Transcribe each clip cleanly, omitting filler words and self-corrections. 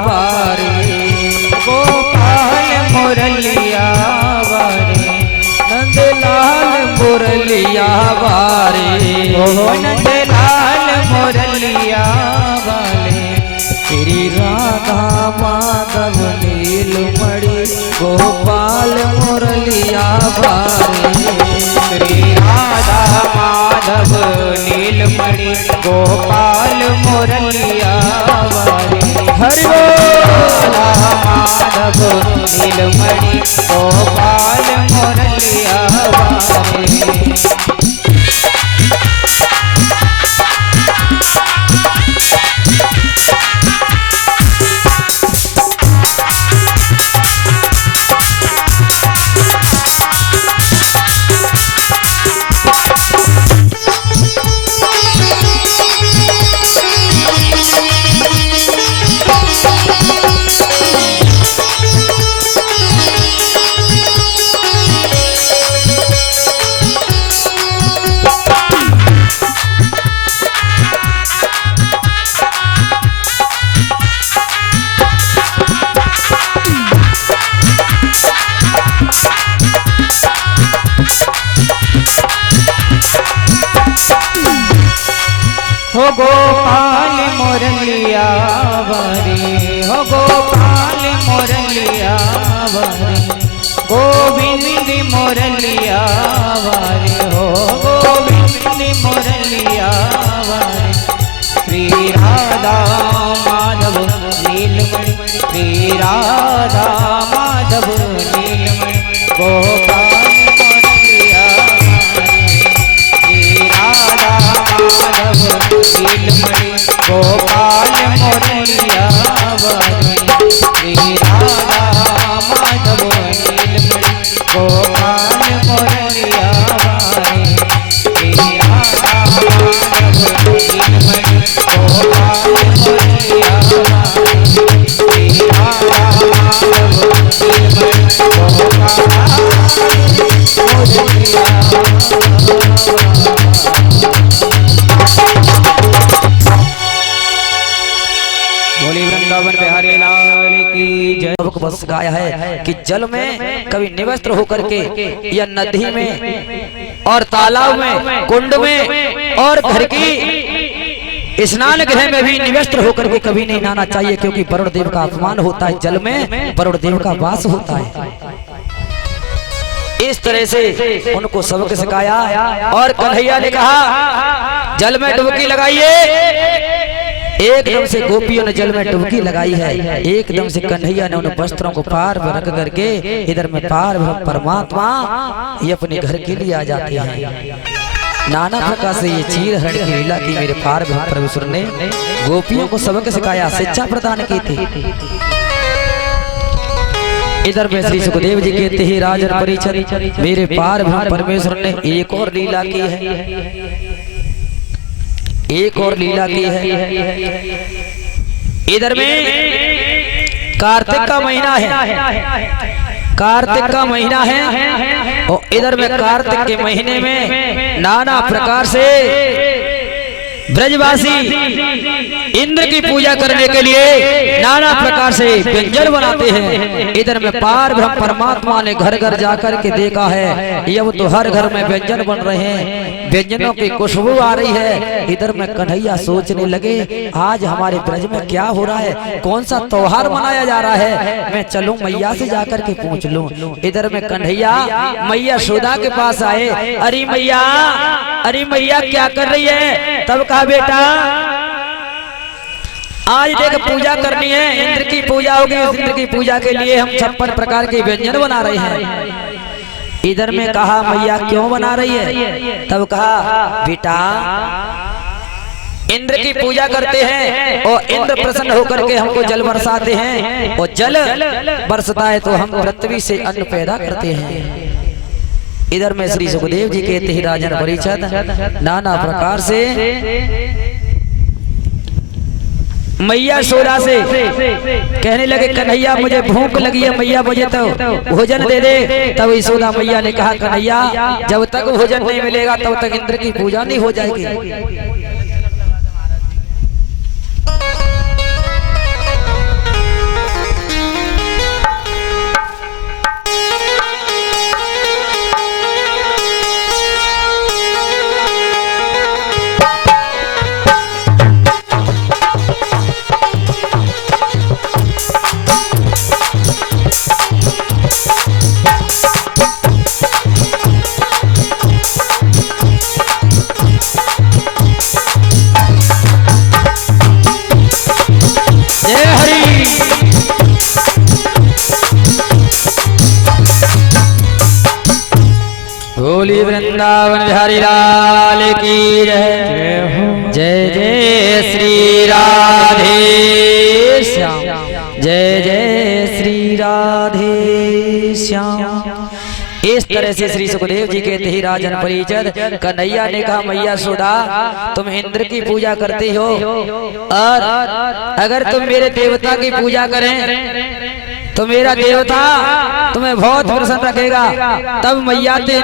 बारे, गोपाल मुरलिया बारे, नंदलाल मुरलिया बारे, नंदलाल मुरलिया बाले, श्री राधा माधव नीलमणि गोपाल मुरलिया बारे, श्री राधा माधव नीलमणि गोपाल मुरलिया बारे, हरि बोल माधव नीलमणि गोपाल मुरलिया बारे। हो गोपाल मुरलिया बारे, हो गोपाल मुरलिया बारे, गोविंद मुरलिया बारे, हो गोविंद मुरलिया बारे, श्री राधा माधव नीलमणि, श्री राधा माधव नीलमणि गोपाल मुरलिया बारे, श्री राधा माधव नीलमणि गोपाल मुरलिया बारे, श्री राधा माधव नीलमणि गोपाल मुरलिया बारे, श्री राधा माधव नीलमणि गोपाल मुरलिया बारे, श्री राधा माधव नीलमणि गोपाल मुरलिया। वृंदावन बिहारी लाल की जय। बस गाया है कि जल में कभी निवस्त्र होकर के या नदी में और तालाब में, कुंड में और घर की स्नान गृह में भी निवस्त्र होकर के कभी नहीं नहाना चाहिए, क्योंकि वरुण देव का अपमान होता है। जल में वरुण देव का वास होता है। इस तरह से उनको सबक सिखाया और कन्हैया ने कहा जल में डुबकी लगाइए। एकदम से गोपियों ने जल में डुबकी लगाई है। एकदम से कन्हैया ने उन वस्त्रों को पार में रख करके इधर में पार परमात्मा ये अपने घर के लिए आ जाते हैं। नाना प्रकार से ये चीर हरण की लीला की मेरे पार परमेश्वर ने गोपियों को सबक सिखाया, शिक्षा प्रदान की थी। इधर में श्री सुखदेव जी कहते हैं राजन परिचर मेरे पार परमेश्वर ने एक और लीला की है, एक और लीला की है। इधर में कार्तिक का महीना है, कार्तिक का महीना है और इधर में कार्तिक के महीने में नाना प्रकार से ब्रजवासी इंद्र की पूजा करने के लिए नाना प्रकार से व्यंजन बनाते हैं। इधर में पार ब्रह्म परमात्मा ने घर घर जाकर के देखा है, ये तो हर घर में व्यंजन बन रहे हैं, व्यंजनों की खुशबू आ रही है। इधर में कन्हैया सोचने लगे आज हमारे ब्रज में क्या हो रहा है, कौन सा त्योहार मनाया जा रहा है, मैं चलूं मैया से जाकर के पूछ लूं। इधर में कन्हैया मैया यशोदा के पास आए, अरे मैया क्या कर रही है? तब कहा बेटा आज देख पूजा करनी है, इंद्र की पूजा होगी, इंद्र की पूजा के लिए हम 56 प्रकार के व्यंजन बना रहे हैं। इधर में कहा मैया क्यों बना रही है? तब कहा बेटा इंद्र की पूजा करते हैं और इंद्र प्रसन्न होकर के हमको जल बरसाते हैं और जल बरसता है तो हम पृथ्वी से अन्न पैदा करते हैं। इधर में श्री सुखदेव जी कहते हैं राजन परिषद नाना प्रकार से मैया यशोदा से कहने लगे कन्हैया मुझे भूख लगी है, मैया मुझे तो भोजन दे दे। तब यशोदा मैया ने कहा कन्हैया जब तक भोजन नहीं मिलेगा तब तक इंद्र की पूजा नहीं हो जाएगी। वृंदावन बिहारी लाल की जय। जय जय श्री राधे श्याम, जय जय श्री राधे श्याम। इस तरह से श्री सुखदेव जी कहते ही राजन परिचद कन्हैया ने कहा मैया सुधा तुम इंद्र की पूजा करते हो और अगर तुम मेरे देवता की पूजा करें तो मेरा देवता तुम्हें बहुत प्रसन्न रखेगा। तब मैया से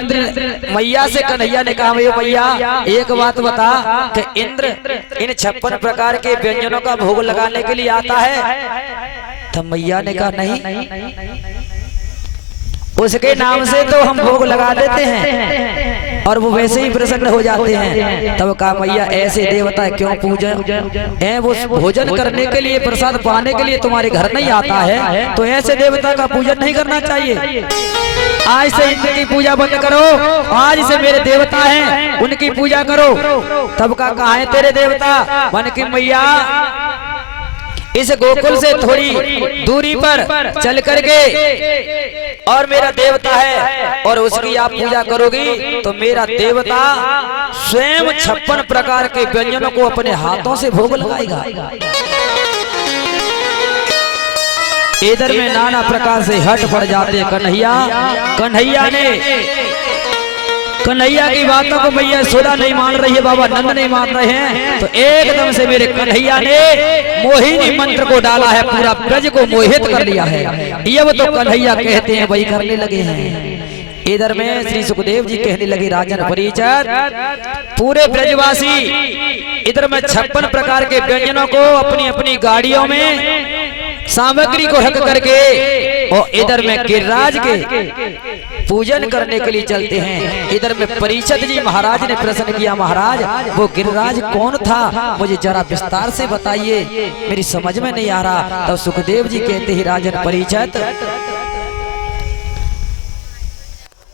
मैया से कन्हैया ने कहा मैया एक बात बता कि इंद्र इन 56 प्रकार के व्यंजनों का भोग लगाने के लिए आता है। तब मैया ने कहा नहीं, उसके नाम से तो हम भोग लगा देते हैं और वो वैसे ही प्रसन्न हो जाते हैं। तब कहा मैया ऐसे देवता क्यों पूजन है, वो भोजन करने के लिए प्रसाद पाने के लिए तुम्हारे घर नहीं आता है, तो ऐसे देवता का पूजन नहीं करना चाहिए। आज से इंद्र की पूजा बंद करो, आज से मेरे देवता हैं उनकी पूजा करो। तब कहा है तेरे देवता? मन की मैया इस गोकुल से थोड़ी दूरी पर चल करके और मेरा देवता है और उसकी आप पूजा करोगी तो मेरा देवता स्वयं 56 प्रकार के व्यंजनों को अपने हाथों से भोग लगाएगा। इधर में नाना प्रकार से हट पड़ जाते कन्हैया की बातों को मैया सोदा नहीं मान रही है, बाबा नंद नहीं मान रहे हैं, तो एकदम से मेरे कन्हैया ने मोहिनी मंत्र को डाला है, पूरा ब्रज को मोहित कर लिया है। ये वो तो कन्हैया कहते हैं वही करने लगे हैं। इधर में श्री सुखदेव जी कहने लगे राजन परिचर पूरे ब्रजवासी इधर में 56 प्रकार के व्यंजनों को अपनी अपनी गाड़ियों में सामग्री को रख करके और इधर में गिरिराज के पूजन करने के लिए चलते हैं। इधर में परिषद जी महाराज ने प्रश्न किया महाराज वो गिरिराज कौन था, मुझे जरा विस्तार से बताइए, मेरी समझ में नहीं आ रहा। तब सुखदेव जी कहते ही राजन परिषद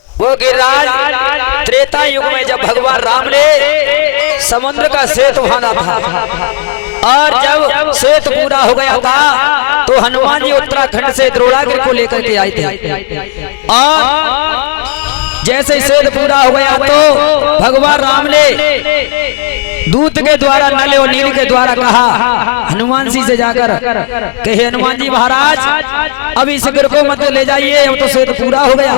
वो गिरिराज त्रेता युग में जब भगवान राम ने समुद्र का सेतु बांधा था और जब सेतु पूरा हो गया था तो हनुमान जी उत्तराखंड से द्रोणागिरि को लेकर के आए थे और जैसे सेतु पूरा हो गया तो भगवान राम ने दूत के द्वारा नल और नील के द्वारा कहा हनुमान जी से जाकर कहे हनुमान जी महाराज अब इस गिर को मत ले जाइए, अब तो सेतु पूरा हो गया।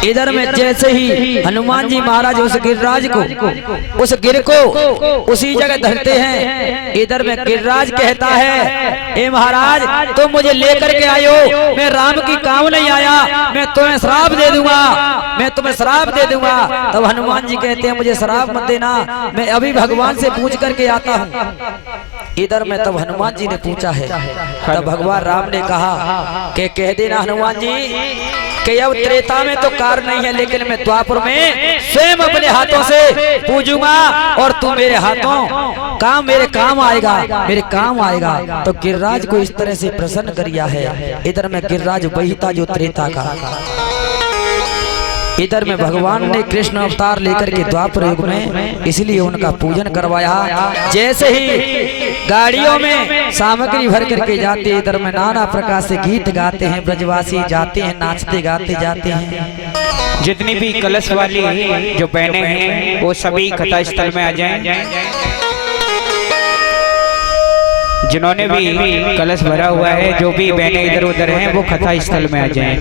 इधर में जैसे ही हनुमान जी महाराज उस गिरिराज को उस गिर को उसी जगह धरते हैं। इधर में गिरिराज कहता है ए महाराज तुम मुझे लेकर के आयो, मैं राम की काम नहीं आया, मैं तुम्हें श्राप दे दूंगा, मैं तुम्हें श्राप दे दूंगा। तब हनुमान जी कहते हैं मुझे श्राप मत देना, मैं अभी भगवान से पूछ करके आता हूँ। इधर में तब हनुमान जी ने पूछा है, तब भगवान राम ने कहा कि कह देना हनुमान जी कि अब त्रेता में तो कार नहीं है, लेकिन मैं द्वापर में स्वयं अपने हाथों से पूजूंगा और तू मेरे हाथों काम मेरे काम आएगा, मेरे काम आएगा। तो गिरिराज को इस तरह से प्रसन्न किया है। इधर में गिरिराज वही था जो त्रेता का। इधर में भगवान ने कृष्ण अवतार लेकर के द्वापर युग में इसलिए उनका पूजन करवाया। जैसे ही गाड़ियों में सामग्री भर करके जाते, इधर में नाना प्रकार से गीत गाते हैं, ब्रजवासी जाते हैं, नाचते गाते जाते हैं। जितनी भी कलश वाली जो बहनें हैं वो सभी कथा स्थल में आ जाएं। जिन्होंने भी कलश भरा हुआ है, जो भी बहनें इधर उधर हैं वो कथा स्थल में आ जाएं।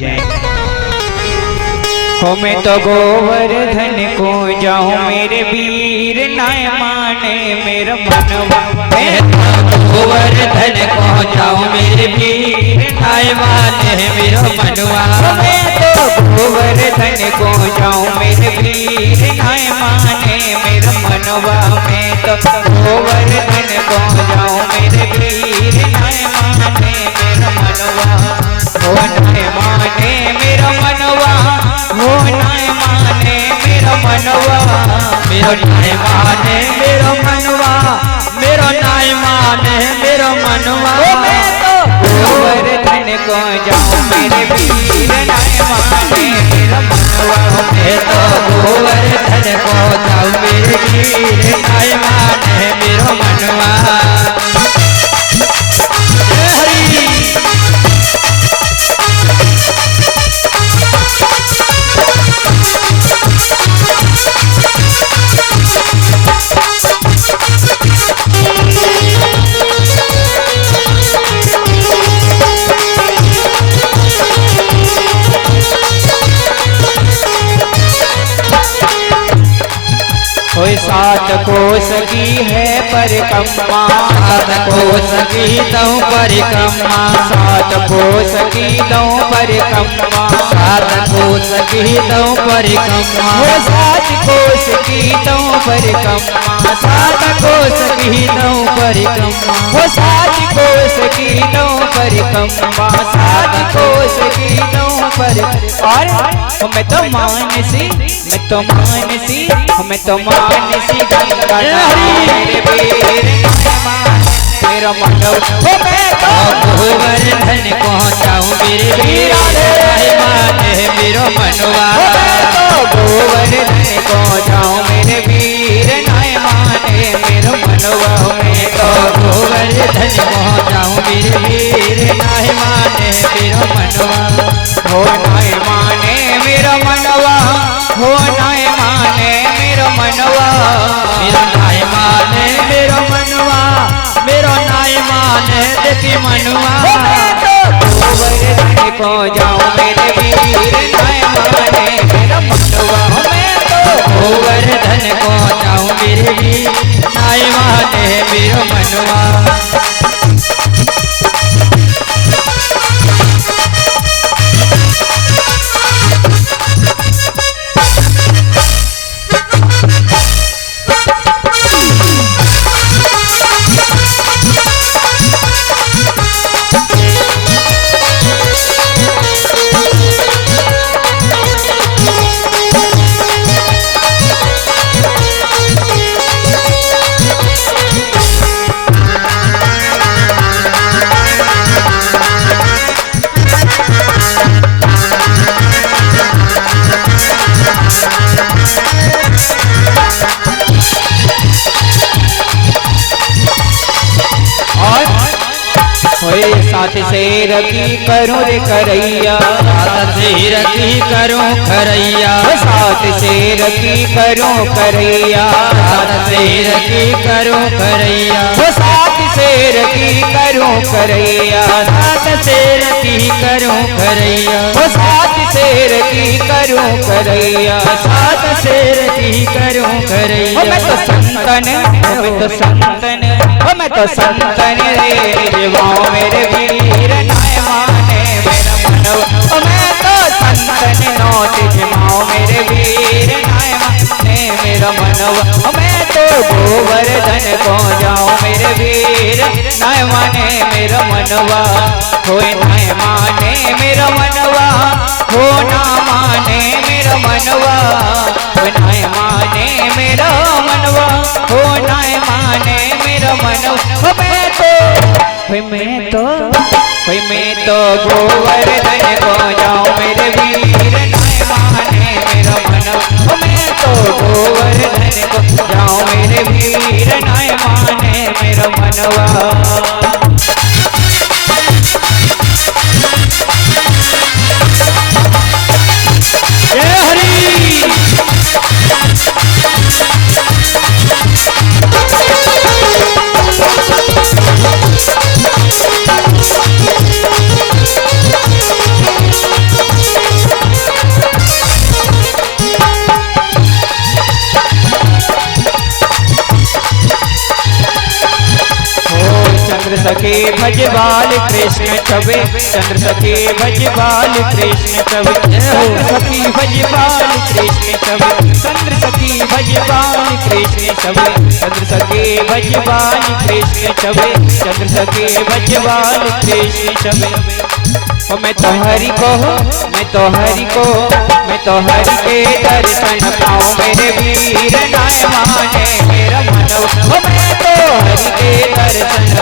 हो मैं तो गोवर्धन को जाऊं मेरे वीर नाय माने मेरा मनवा, मैं तो गोवर्धन को जाऊं मेरे वीर नाय माने मेरा मनवा, मैं तो गोवर्धन को जाऊं मेरे वीर नाय माने मेरा मनवा, मैं तो गोवर्धन को जाऊं मेरे वीर नाय माने मेरा मनवा, हो नाय माने मेरा मनवा, हो नाय माने मेरा मनवा, मेरा नाय माने मेरा मनवा, मेरा नाय माने मेरा मनवा, मैं तो गोवर्धन को जाऊं मेरे वीर नाय माने मेरा मनवा, मैं तो गोवर्धन को जाऊं मेरे वीर नाय माने मेरा मनवा। सकी है परिक्रमा, सात कोस की दऊ परिक्रमा, सात कोस की दऊ परिक्रमा, सात कोस की दऊ परिक्रमा, वो सात कोस की दऊ परिक्रमा, सात कोस की दऊ परिक्रमा, वो सात कोस की दऊ परिक्रमा, सात कोस की दऊ परिक्रमा। और मैं तो मानसी, मैं तो मानसी, मैं तो मानसी गंगा मेरे वीर मेरा मनवा, ओ मैं तो गोवर्धन को चाहूं मेरे वीर माने मेरो मनवा, गोवर्धन को जाऊं मेरे वीर नाय माने मेरो मनवा, मैं तो गोवर्धन को चाहूं मेरे वीर नाय माने मेरो मनवा, हो नाय माने मेरो मनवा, हो नाय माने मेरो मनवा, मेरो नाय माने मेरो मनवा, मेरो नाय माने देखी मनवा, गोवर्धन को जाऊं मेरे वीर नाय माने मेरा मनवा, मैं तो गोवर्धन को चाहूं मेरे वीर नाय माने मेरो मनवा। साथ से रखी करूं रे करैया, साथ से रखी करूं खरैया, साथ से रखी करूं करैया, साथ से रखी करूं खरैया, साथ से रखी करूं करैया, साथ से रखी करूं खरैया, साथ से रखी करूं करैया, साथ से रखी करूं खरैया। मैं तो संतन, मैं तो संतन, मैं तो संतन रे जीवाओ मेरे वीर नाय माने मेरा मनवा, मैं तो संतन नोट जीवाओ मेरे वीर नाय माने मेरा मनवा, मैं तो गोवर्धन को जाऊं मेरे वीर नाय माने मेरा मनवा, हो नाय माने मेरा मनवा, हो ना माने मेरा मनवा, हो नाय माने मेरा मनवा, हो नाय माने मेरा मनवा, मैं तो गोवर्धन को जाऊं मेरे वीर नाय माने मेरा मनवा, मैं तो गोवर्धन को जाऊं मेरे वीर नाय माने मेरा मनवा। चंद्र सखे भजबाल कृष्ण छबे, चंद्र सखे भजबाल कृष्ण छबे, चंद्र सखी भजबाल कृष्ण छबे, चंद्र सखी भजबाल कृष्ण छबे, चंद्र सखे भजबाल कृष्ण छबे, चंद्र सखे भजबाल कृष्ण छबे। मैं तो हरि को, मैं तो हरि को, मैं तो हरि के दर्शन पाऊं मेरे वीर नाय माने मेरा मनवा, मैं तो हरि के दर्शन